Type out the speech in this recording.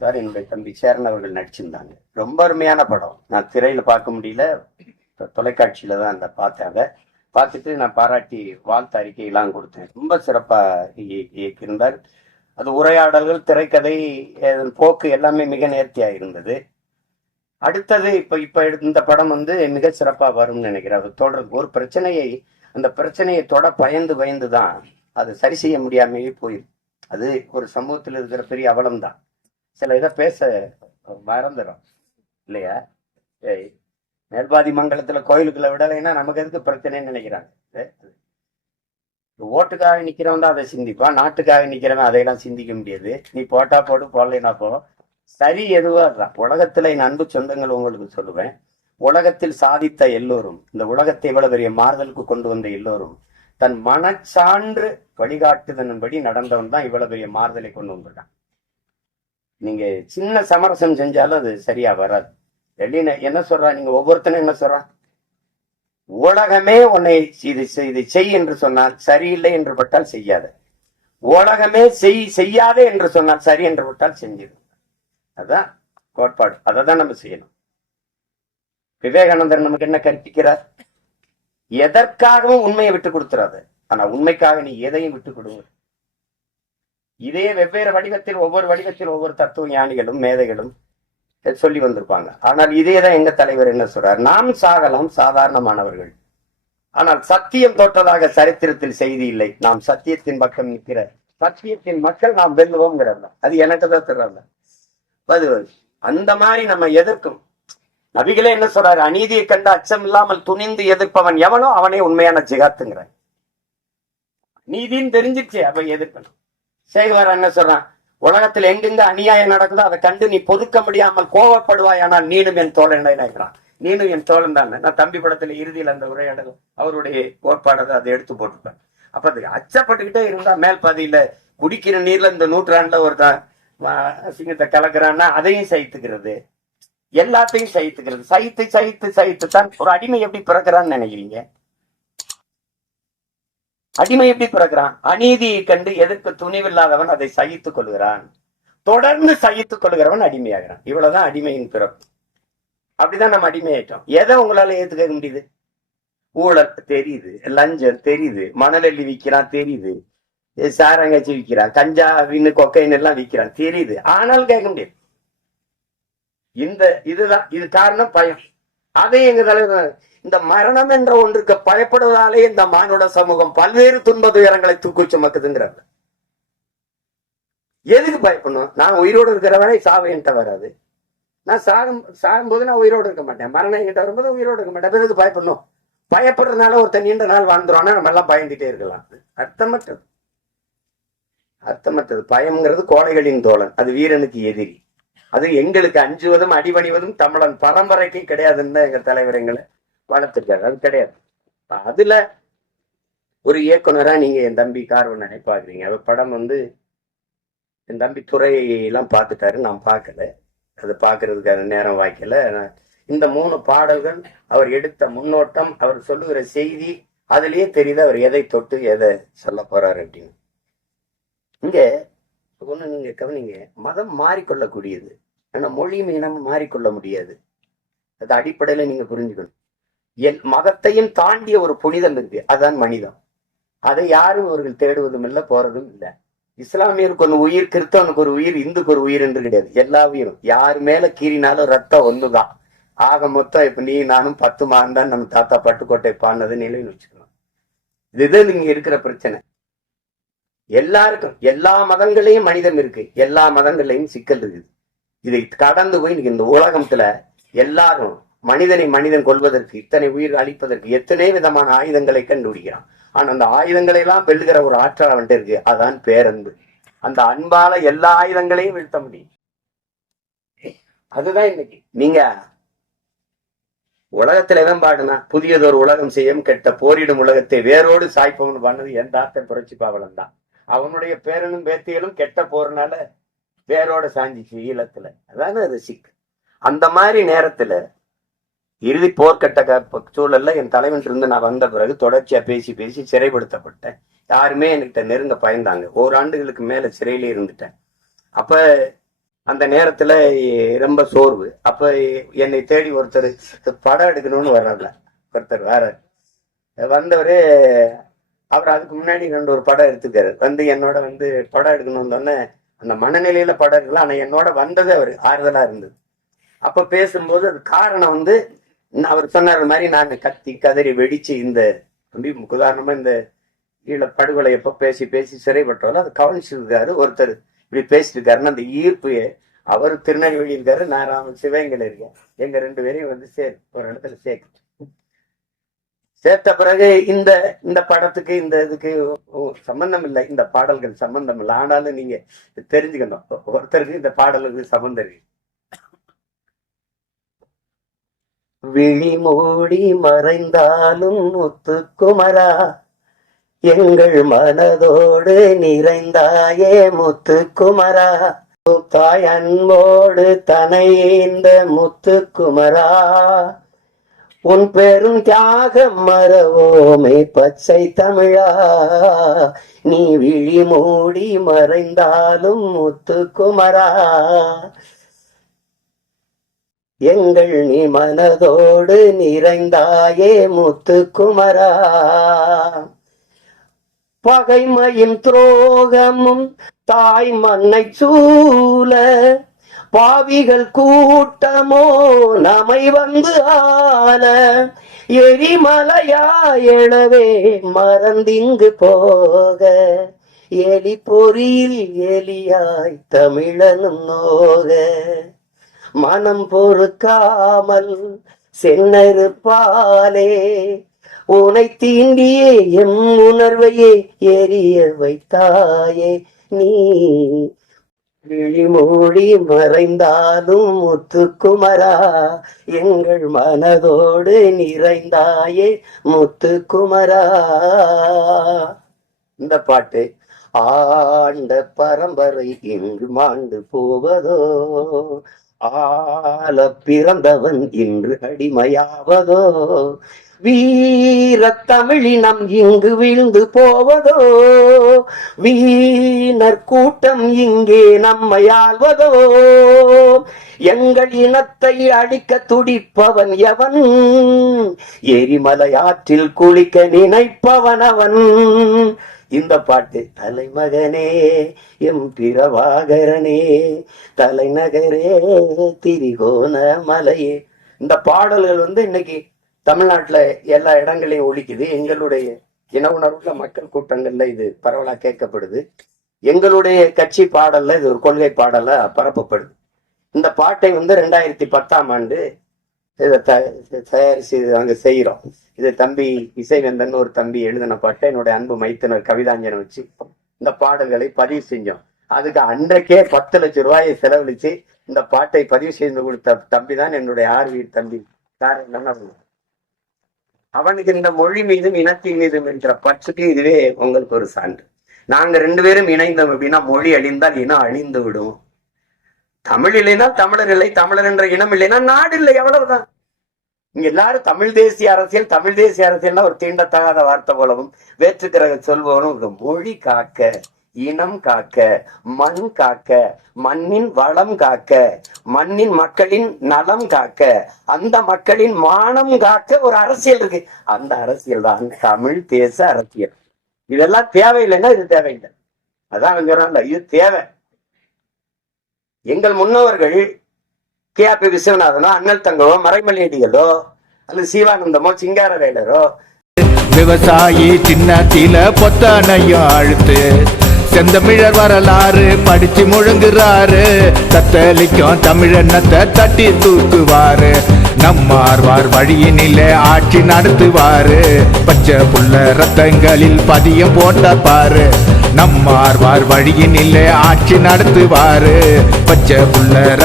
Sir என்னுடைய தம்பி சேரன் அவர்கள் நடிச்சிருந்தாங்க. ரொம்ப அருமையான படம். நான் திரையில பார்க்க முடியல, தொலைக்காட்சியில தான் அந்த பார்த்தேன். அதை பார்த்துட்டு நான் பாராட்டி வாழ்த்து அறிக்கையெல்லாம் கொடுத்தேன். ரொம்ப சிறப்பா இயக்கியிருந்தார். அது உரையாடல்கள், திரைக்கதை, போக்கு எல்லாமே மிக நேர்த்தியா இருந்தது. அடுத்தது இப்ப இப்ப இந்த படம் மிக சிறப்பா வரும்னு நினைக்கிறேன். அது தொடர் ஒரு பிரச்சனையை, அந்த பிரச்சனையை பயந்து பயந்து தான் அது சரி செய்ய முடியாமையே போயிடும். அது ஒரு சமூகத்தில் இருக்கிற பெரிய அவலம் தான். சில இதை பேச மறந்துடும் இல்லையா? மேல்பாதி மங்கலத்துல கோயிலுக்குள்ள விடலைன்னா நமக்கு எதுக்கு பிரச்சனைன்னு நினைக்கிறாங்க. ஓட்டுக்காக நிக்கிறவன் தான் அதை சிந்திப்பான், நாட்டுக்காக நிக்கிறவன் அதையெல்லாம் சிந்திக்க முடியாது. நீ போட்டா போடு, போடலைன்னா போ, சரி எதுவோ அதுதான். உலகத்துல என் அன்பு சொந்தங்கள் உங்களுக்கு சொல்லுவேன், உலகத்தில் சாதித்த எல்லோரும், இந்த உலகத்தை இவ்வளவு பெரிய மாறுதலுக்கு கொண்டு வந்த எல்லோரும் தன் மனச்சான்று வழிகாட்டுதன்படி நடந்தவன் தான் இவ்வளவு பெரிய மாறுதலை கொண்டு வந்திருக்கான். நீங்க சின்ன சமரசம் செஞ்சாலும் அது சரியா வராது. வெளியில என்ன சொல்றா, நீங்க ஒவ்வொருத்தனும் என்ன சொல்றான், உலகமே உன்னை இது செய் என்று சொன்னால் சரியில்லை என்று பட்டால் செய்யாத, உலகமே செய்யாதே என்று சொன்னால் சரி என்று பட்டால் செஞ்சிடும். அதான் கோட்பாடு. அதை தான் நம்ம செய்யணும். விவேகானந்தர் நமக்கு என்ன கற்பிக்கிறார்? எதற்காகவும் உண்மையை விட்டு கொடுத்துறாது, ஆனா உண்மைக்காக நீ எதையும் விட்டு கொடுங்க. இதே வெவ்வேறு வடிவத்தில், ஒவ்வொரு வடிவத்தில் ஒவ்வொரு தத்துவ ஞானிகளும் மேதைகளும் சொல்லி வந்திருப்பாங்க. ஆனால் இதேதான் எங்க தலைவர் என்ன சொல்றார், நாம் சாகலாம், சாதாரணமானவர்கள், ஆனால் சத்தியம் தோற்றதாக சரித்திரத்தில் செய்தி இல்லை. நாம் சத்தியத்தின் பக்கம் நிற்கிற சத்தியத்தின் மக்கள் நாம் வெல்லுவோம்ங்கிறத அது எனக்கு தான் தெரியாத. அந்த மாதிரி நம்ம எதிர்க்கும். நபிகளே என்ன சொல்றாரு, அநீதியை கண்டு அச்சம் இல்லாமல் துணிந்து எதிர்ப்பவன் எவனோ அவனே உண்மையான ஜிகாத்துங்கிற. நீதின்னு தெரிஞ்சிருச்சு, அப்ப எதிர்க்கணும். செய்வார் என்ன சொல்றான், உலகத்தில் எங்கெங்க அநியாயம் நடக்குதோ அதை கண்டு நீ பொதுக்க முடியாமல் கோவப்படுவாய், ஆனால் நீனும் என் தோழன் நினைக்கிறான். நீனும் என் தோழன் தான். நான் தம்பி படத்துல இறுதியில் அந்த உரையாடல் அவருடைய கோட்பாடு அதை எடுத்து போட்டுப்பேன். அப்ப அதுக்கு அச்சப்பட்டுக்கிட்டே இருந்தா மேல் பாதியில குடிக்கிற நீர்ல இந்த நூற்றாண்டுல ஒருத்தன் சிங்கத்தை கலக்குறான்னா அதையும் சகித்துக்கிறது, எல்லாத்தையும் சகித்துக்கிறது. சகித்து சகித்து சகித்து தான் ஒரு அடிமை எப்படி பிறக்கிறான்னு நினைக்கிறீங்க? அடிமை எப்படி பிறக்கிறான்? அநீதியை கண்டு எதிர்க்க துணிவில்லாதவன் அதை சகித்துக் கொள்கிறான், தொடர்ந்து சகித்துக் கொள்கிறவன் அடிமையாகிறான். இவ்வளவுதான் அடிமையின் பிறப்பு. அப்படிதான் நம்ம அடிமையாயிட்டோம். எதை உங்களால ஏத்துக்க முடியுது? ஊழல் தெரியுது, லஞ்சம் தெரியுது, மணலெல்லி விற்கிறான் தெரியுது, சாரங்காச்சி விற்கிறான், கஞ்சா வின்னு கொக்கைன் எல்லாம் விற்கிறான் தெரியுது, ஆனால் கேட்க முடியாது. இதுதான் இது காரணம் பயம். அதே எங்க தலைவர், இந்த மரணம் என்ற ஒன்றுக்கு பயப்படுவதாலே இந்த மானுட சமூகம் பல்வேறு துன்ப துயரங்களை தூக்கி சுமக்குதுங்கிறார். எதுக்கு பயப்படணும்? நான் உயிரோடு இருக்கிறவரை சாவு என்கிட்ட வராது. நான் சாகும்போது நான் உயிரோடு இருக்க மாட்டேன், மரணம் என்கிட்ட வரும்போது உயிரோடு இருக்க மாட்டேன். எதுக்கு பயப்படணும்? பயப்படுறதுனால ஒருத்தர் நீண்ட நாள் வாழ்ந்துருவானா நம்ம எல்லாம் பயந்துட்டே இருக்கலாம். அர்த்தமற்றது, அர்த்தமற்றது. பயம்ங்கிறது கோழைகளின் தோழன், அது வீரனுக்கு எதிரி. அது எங்களுக்கு அஞ்சுவதும் அடிபணிவதும் தமிழன் பரம்பரைக்கு கிடையாதுன்னு எங்க தலைவர் எங்களை வளர்த்திருக்காரு. அது கிடையாது. அதுல ஒரு இயக்குனரா நீங்க என் தம்பி கார்வன் நினைப்பாக்குறீங்க. அவர் படம் என் தம்பி துறையெல்லாம் பார்த்துட்டாரு, நான் பார்க்கல. அது பார்க்கறதுக்கான நேரம் வாய்க்கல. இந்த 3 பாடல்கள், அவர் எடுத்த முன்னோட்டம், அவர் சொல்லுகிற செய்தி, அதுலயே தெரியுது அவர் எதை தொட்டு எதை சொல்ல போறாரு அப்படின்னு. இங்க ஒண்ணு நீங்க கவனிங்க, மதம் மாறிக்கொள்ளக்கூடியது, ஆனா மொழியும் இனமும் மாறிக்கொள்ள முடியாது. அது அடிப்படையில நீங்க புரிஞ்சுக்கணும். மதத்தையும் தாண்டிய ஒரு புனிதம் இருக்கு, அதுதான் மனிதம். அதை யாரும் அவர்கள் தேடுவதும் இல்லை, போறதும் இல்லை. இஸ்லாமியருக்கு ஒரு உயிர், கிறிஸ்தவனுக்கு ஒரு உயிர், இந்துக்கு ஒரு உயிர் என்று கிடையாது. எல்லா உயிரும் யார் மேல கீறினாலும் ரத்தம் ஒண்ணுதான். ஆக மொத்தம் இப்ப நீ நானும் 10 மாதம் தான் நம்ம தாத்தா பட்டுக்கோட்டை பாடினது நிலையில் வச்சுக்கலாம். இதுதான் இங்க இருக்கிற பிரச்சனை. எல்லாருக்கும், எல்லா மதங்களையும் மனிதம் இருக்கு, எல்லா மதங்களையும் சிக்கல் இருக்குது. இதை கடந்து போய் இந்த உலகத்துல எல்லாரும் மனிதன் கொள்வதற்கு, இத்தனை உயிர் அழிப்பதற்கு எத்தனை விதமான ஆயுதங்களை கண்டுபிடிக்கிறான். ஆனா அந்த ஆயுதங்களை எல்லாம் வெல்லுகிற ஒரு ஆற்றல் அவன்கிட்ட இருக்கு, அதான் பேரன்பு. அந்த அன்பால எல்லா ஆயுதங்களையும் வீழ்த்த முடியும். அதுதான் இன்னைக்கு நீங்க உலகத்துல எவன் பாடுனா, புதியதொரு உலகம் செய்யும் கெட்ட போரிடும் உலகத்தை வேரோடு சாய்ப்பவன் பண்ணது என் தாத்தன் புரட்சி பாவலன் தான். அவனுடைய பேரனும் பேத்திகளும் கெட்ட போறனால வேரோட சாஞ்சிச்சு ஈழத்துல. அதான அது சிக்கு. அந்த மாதிரி நேரத்துல இறுதி போர்க்கட்ட சூழல்ல என் தலைவன் இருந்து நான் வந்த பிறகு தொடர்ச்சியா பேசி பேசி சிறைப்படுத்தப்பட்டேன். யாருமே என்கிட்ட நெருங்க பயந்தாங்க. 1 ஆண்டுகளுக்கு மேல சிறையிலே இருந்துட்டேன். அப்ப அந்த நேரத்துல ரொம்ப சோர்வு. அப்ப என்னை தேடி ஒருத்தர் படம் எடுக்கணும்னு வர்றாங்க. ஒருத்தர் வேற வந்தவரு, அவர் அதுக்கு முன்னாடி 2 படம் எடுத்துக்காரு. வந்து என்னோட வந்து படம் எடுக்கணும்னு சொன்ன அந்த மனநிலையில படம் இருக்கலாம். ஆனா என்னோட வந்தது அவரு ஆறுதலா இருந்தது. அப்ப பேசும்போது அது காரணம் வந்து அவர் சொன்னார் மாதிரி நான் கத்தி கதறி வெடிச்சு இந்த உதாரணமா இந்த ஈழ படுகொலை எப்ப பேசி பேசி சிறைப்பட்டாலும் அது கவனிச்சிருக்காரு. ஒருத்தர் இப்படி பேசிட்டு இருக்காருன்னு அந்த ஈர்ப்பு, அவர் திருநெல்வேலி இருக்காரு, நான் சிவகங்கையில இருக்கேன். எங்க 2 பேரையும் வந்து ஒரு இடத்துல சேர்த்த பிறகு இந்த படத்துக்கு இந்த இதுக்கு சம்பந்தம் இல்லை, இந்த பாடல்கள் சம்பந்தம் இல்லை. ஆனாலும் நீங்க தெரிஞ்சுக்கணும், ஒருத்தருக்கு இந்த பாடலுக்கு சம்பந்தம் இருக்கு. விழி மூடி மறைந்தாலும் முத்துக்குமரா, எங்கள் மனதோடு நிறைந்தாயே முத்துக்குமரா, தாய் அன்போடு தனையேந்த முத்துக்குமரா, உன் பெரும் தியாகம் மறவோமே பச்சை தமிழா, நீ விழி மூடி மறைந்தாலும் முத்துக்குமரா, எங்கள் நீ மனதோடு நிறைந்தாயே முத்துக்குமரா, பகைமையும் துரோகமும் தாய் மண்ணை சூழ, பாவிகள் கூட்டமோ நம்மை வந்து ஆள, எரிமலையா எழவே மறந்திங்கு போக, எலி பொறியில் எலியாய் தமிழனும் நோக, மனம் பொறுக்காமல் சென்னறுப்பாலே, உனை தீண்டியே எம் உணர்வையே எரிய வைத்தாயே, நீ விழி மூடி மறைந்தாலும் முத்துக்குமரா, எங்கள் மனதோடு நிறைந்தாயே முத்துக்குமரா. இந்த பாட்டு ஆண்ட பரம்பரை இன்று மாண்டு போவதோ, ஆள பிறந்தவன் இன்று அடிமையாவதோ, வீர தமிழினம் இங்கு வீழ்ந்து போவதோ, வீணர் கூட்டம் இங்கே நம்மை ஆள்வதோ, எங்கள் இனத்தை அழிக்க துடிப்பவன் எவன், எரிமலையாற்றில் குளிக்க நினைப்பவன் அவன். இந்த பாட்டு தலைமகனே எம் பிரபாகரனே, தலைநகரே திரிகோண மலையே. இந்த பாடல்கள் வந்து இன்னைக்கு தமிழ்நாட்டுல எல்லா இடங்களையும் ஒலிக்குது. எங்களுடைய இன உணர்வுள்ள மக்கள் கூட்டங்கள்ல இது பரவலா கேட்கப்படுது. எங்களுடைய கட்சி பாடல்ல இது ஒரு கொள்கை பாடல பரப்பப்படுது. இந்த பாட்டை வந்து 2010ஆம் ஆண்டு இதை தயாரிச்சு அங்க செய்யறோம். இது தம்பி இசைவேந்தன் ஒரு தம்பி எழுதின பாட்டை என்னுடைய அன்பு மைத்தனர் கவிதாஞ்சனை வச்சு இந்த பாடல்களை பதிவு செஞ்சோம். அதுக்கு அன்றைக்கே 10 லட்சம் ரூபாயை செலவழிச்சு இந்த பாட்டை பதிவு செய்து கொடுத்த தம்பி தான் என்னுடைய ஆர்வீர் தம்பி. அவனுக்கு இந்த மொழி மீதும் இனத்தின் மீதும் என்ற பற்றுக்கு இதுவே உங்களுக்கு ஒரு சான்று. நாங்க 2 பேரும் இணைந்தோம் அப்படின்னா மொழி அழிந்தால் இனம் அழிந்து விடும். தமிழ் இல்லைன்னா தமிழர் இல்லை, தமிழர் என்ற இனம் இல்லைன்னா நாடு இல்லை, அவ்வளவுதான். இங்க எல்லாரும் தமிழ் தேசிய அரசியல், தமிழ் தேசிய அரசியல்னா ஒரு தீண்டத்தகாத வார்த்தை போலவும் வேற்றுக்கிற சொல்பவனும் மொழி காக்க, இனம் காக்க, மண் காக்க, மண்ணின் வளம் காக்க, மண்ணின் மக்களின் நலம் காக்க, அந்த மக்களின் மானம் காக்க ஒரு அரசியல் இருக்கு. அந்த அரசியல் தான் தமிழ் தேச அரசியல். இதெல்லாம் தேவையில்லைன்னா இது தேவையில்லை. அதான் சொல்றாங்க, இது தேவை. எங்கள் முன்னோர்கள் KRP விஸ்வநாதனோ, அண்ணல் தங்கமோ, மறைமலையடிகளோ, அல்லது சிவானந்தமோ, சிங்காரவேலரோ, விவசாயி சின்னத்தில பொத்தனையும் அழுத்து செந்தமிழர் வரலாறு படிச்சு முழங்குறாரு, தத்தளிக்கும் தமிழனத்தை தட்டி தூக்குவாரு, நம்மார்வார் வழியினிலே ஆட்சி நடத்துவாரு, பச்சை புள்ள ரத்தங்களில் பதியம் போட்ட பாரு, நம்மார்வார் வழியினிலே ஆட்சி நடத்துவாரு, பச்சை புள்ள